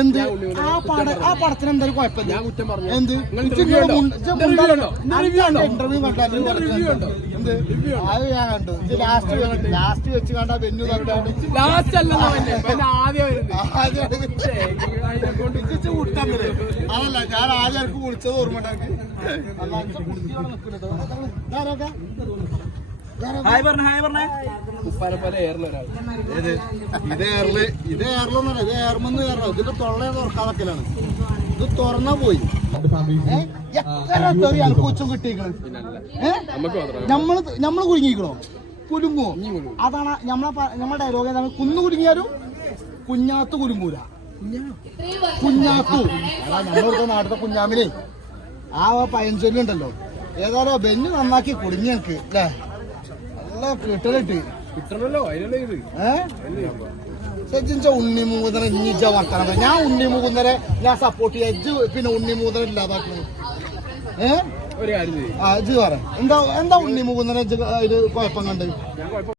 എന്ത് ആ പടത്തിന് എന്തായാലും കുഴപ്പമില്ല. എന്ത് ഇന്റർവ്യൂ എന്ത് അത് ഞാൻ കണ്ടു. ഇത് ലാസ്റ്റ് വെച്ച് കണ്ടാ വെന്നു അതല്ല ഞാൻ ആദ്യം എനിക്ക് വിളിച്ചത് ഓർമ്മ ഇത് ഏർമെന്ന് കയറണം. ഇതിന്റെ തൊള്ള തുറക്കാതൊക്കെയാണ്. ഇത് തുറന്നാ പോയി എത്ര തെറി എനിക്ക് ഉച്ചം കിട്ടിയിരിക്കണം. നമ്മള് കുടുങ്ങിക്കണോ? കുലുങ്ങോ? അതാണ് നമ്മളെ ഡയലോഗ്. ഏതാണ്? കുന്നു കുടുങ്ങിയാലും കുഞ്ഞാത്ത് കുലുങ്ങൂല. കുഞ്ഞാത്തു നമ്മളെ നാട്ടിലെ കുഞ്ഞാമിനെ ആ പയഞ്ചൊല്ലുണ്ടല്ലോ. ഏതായാലും ബെന്ന് നന്നാക്കി കുടുങ്ങി എനിക്ക് അല്ലേ? നല്ല കിട്ടലിട്ട് ഉണ്ണിമൂതന ഇഞ്ഞിച്ച വർത്തനം. ഞാൻ ഉണ്ണിമൂതനെ ഞാൻ സപ്പോർട്ട് ചെയ്യാം. പിന്നെ ഉണ്ണിമൂതന ഇല്ലാതാക്കുന്നത് ഇത് പറയാം. എന്താ ഉണ്ണിമൂതനെ ഇത് കുഴപ്പം കണ്ട്